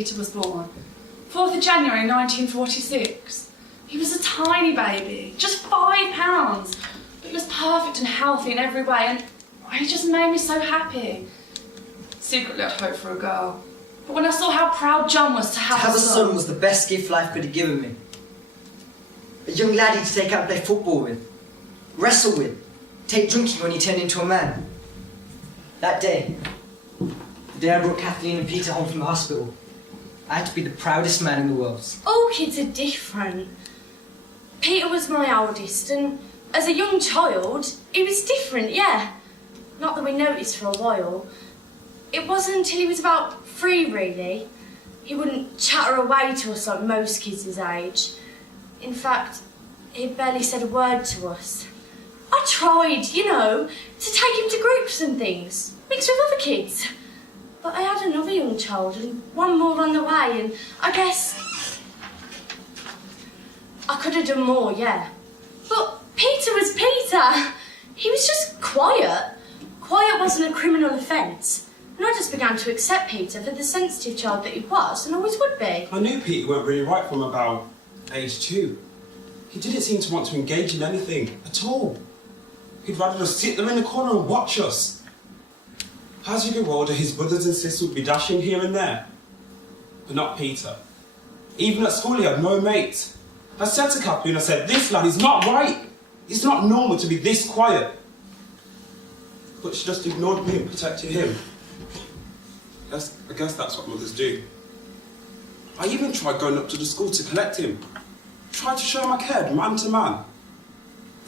Peter was born. 4th of January 1946. He was a tiny baby, just £5, but he was perfect and healthy in every way, and he just made me so happy. Secretly I'd hoped for a girl, but when I saw how proud John was to have a son was the best gift life could have given me. A young laddie to take out and play football with, wrestle with, take drinking when he turned into a man. That day, the day I brought Kathleen and Peter home from the hospital, I had to be the proudest man in the world. All kids are different. Peter was my eldest, and as a young child, he was different, yeah. Not that we noticed for a while. It wasn't until he was about 3, really. He wouldn't chatter away to us like most kids his age. In fact, he barely said a word to us. I tried, you know, to take him to groups and things, mix with other kids. But I had another young child and one more on the way, and I guess I could have done more, yeah. But Peter was Peter. He was just quiet. Quiet wasn't a criminal offence. And I just began to accept Peter for the sensitive child that he was and always would be. I knew Peter weren't really right from about age 2. He didn't seem to want to engage in anything at all. He'd rather just sit there in the corner and watch us. As he grew older, his brothers and sisters would be dashing here and there. But not Peter. Even at school, he had no mates. I said to Kathleen, I said, this lad is not right. It's not normal to be this quiet. But she just ignored me and protected him. I guess that's what mothers do. I even tried going up to the school to collect him. Tried to show him I cared, man to man.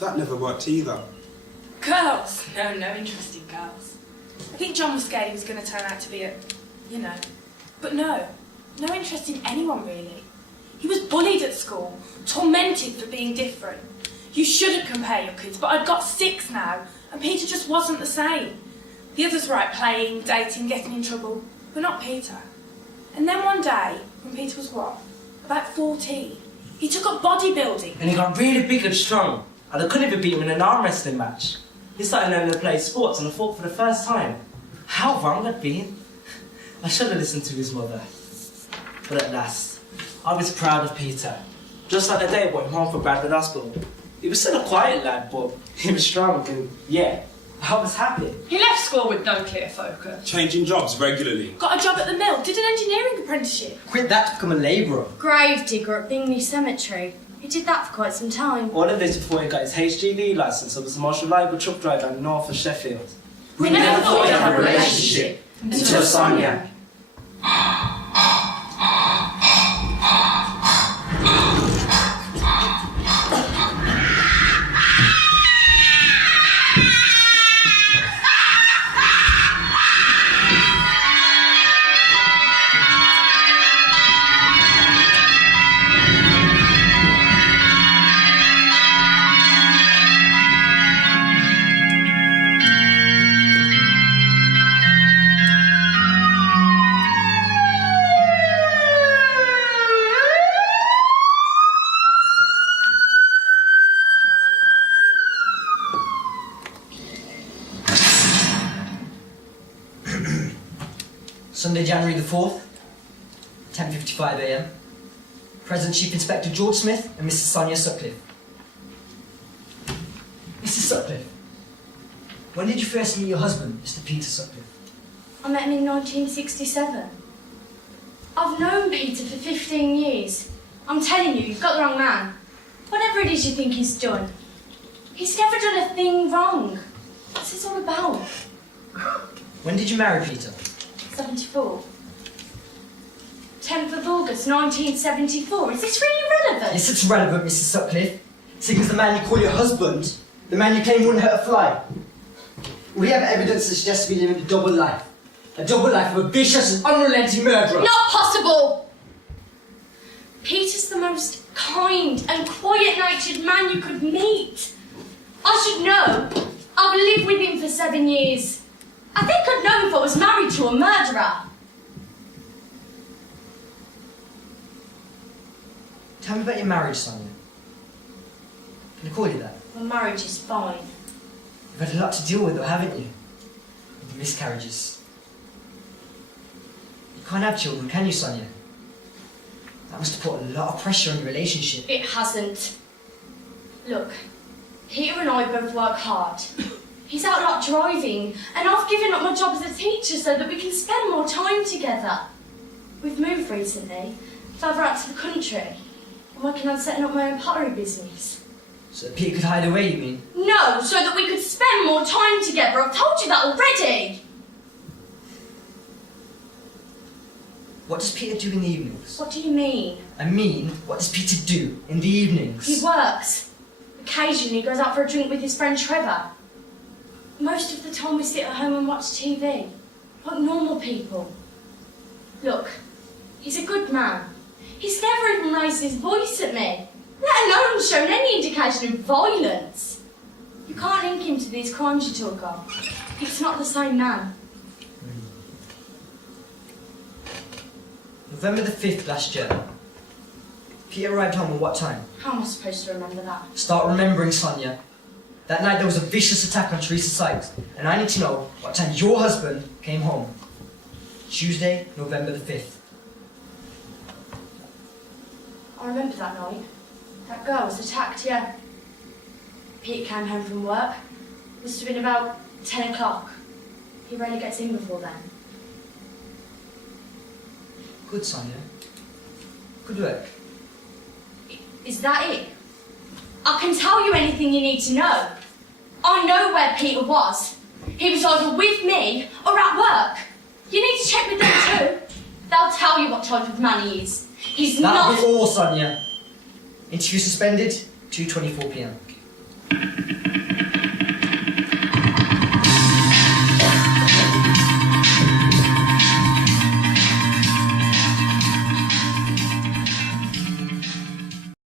That never worked either. Girls? No interest in girls. I think John was scared he was going to turn out to be a, but no interest in anyone really. He was bullied at school, tormented for being different. You shouldn't compare your kids, but I'd got 6 now, and Peter just wasn't the same. The others were out playing, dating, getting in trouble, but not Peter. And then one day, when Peter was what? About 14, he took up bodybuilding. And he got really big and strong, and I couldn't even beat him in an arm wrestling match. He started learning to play sports and I fought for the first time. How wrong I'd been. I should have listened to his mother. But at last, I was proud of Peter. Just like the day I brought him home from Bradford Hospital. He was still a quiet lad, but he was strong and, yeah, I was happy. He left school with no clear focus. Changing jobs regularly. Got a job at the mill, did an engineering apprenticeship. Quit that to become a labourer. Grave digger at Bingley Cemetery. He did that for quite some time. All of this before he got his HGV licence and was the most reliable truck driver in north of Sheffield. We never thought we'd have a relationship until Sonia. Sunday, January the 4th, 10:55 a.m. Present Chief Inspector George Smith and Mrs. Sonia Sutcliffe. Mrs. Sutcliffe, when did you first meet your husband, Mr. Peter Sutcliffe? I met him in 1967. I've known Peter for 15 years. I'm telling you, you've got the wrong man. Whatever it is you think he's done, he's never done a thing wrong. What's this all about? When did you marry Peter? 74. 10th of August 1974. Is this really relevant? Yes, it's relevant, Mrs. Sutcliffe. See, because the man you call your husband, the man you claim wouldn't hurt a fly. We have evidence that suggests we live a double life. A double life of a vicious and unrelenting murderer. Not possible! Peter's the most kind and quiet-natured man you could meet. I should know. I've lived with him for 7 years. I think I'd know if I was married to a murderer. Tell me about your marriage, Sonia. Can I call you that? My marriage is fine. You've had a lot to deal with, though, haven't you? With the miscarriages. You can't have children, can you, Sonia? That must have put a lot of pressure on your relationship. It hasn't. Look, Peter and I both work hard. He's out a lot driving, and I've given up my job as a teacher so that we can spend more time together. We've moved recently, further out to the country. I'm working on setting up my own pottery business. So that Peter could hide away, you mean? No, so that we could spend more time together. I've told you that already. What does Peter do in the evenings? What do you mean? I mean, what does Peter do in the evenings? He works. Occasionally he goes out for a drink with his friend Trevor. Most of the time we sit at home and watch TV, like normal people. Look, he's a good man. He's never even raised his voice at me, let alone shown any indication of violence. You can't link him to these crimes you talk of. He's not the same man. November the 5th last year. Peter arrived home at what time? How am I supposed to remember that? Start remembering, Sonia. That night there was a vicious attack on Teresa Sykes, and I need to know what time your husband came home. Tuesday, November the 5th. I remember that night. That girl was attacked, yeah. Pete came home from work. Must have been about 10 o'clock. He rarely gets in before then. Good, Sonia. Good work. Is that it? I can tell you anything you need to know. I know where Peter was. He was either with me or at work. You need to check with them too. They'll tell you what type of man he is. He's That'll not... be all, Sonia. Interview suspended, 2:24 p.m.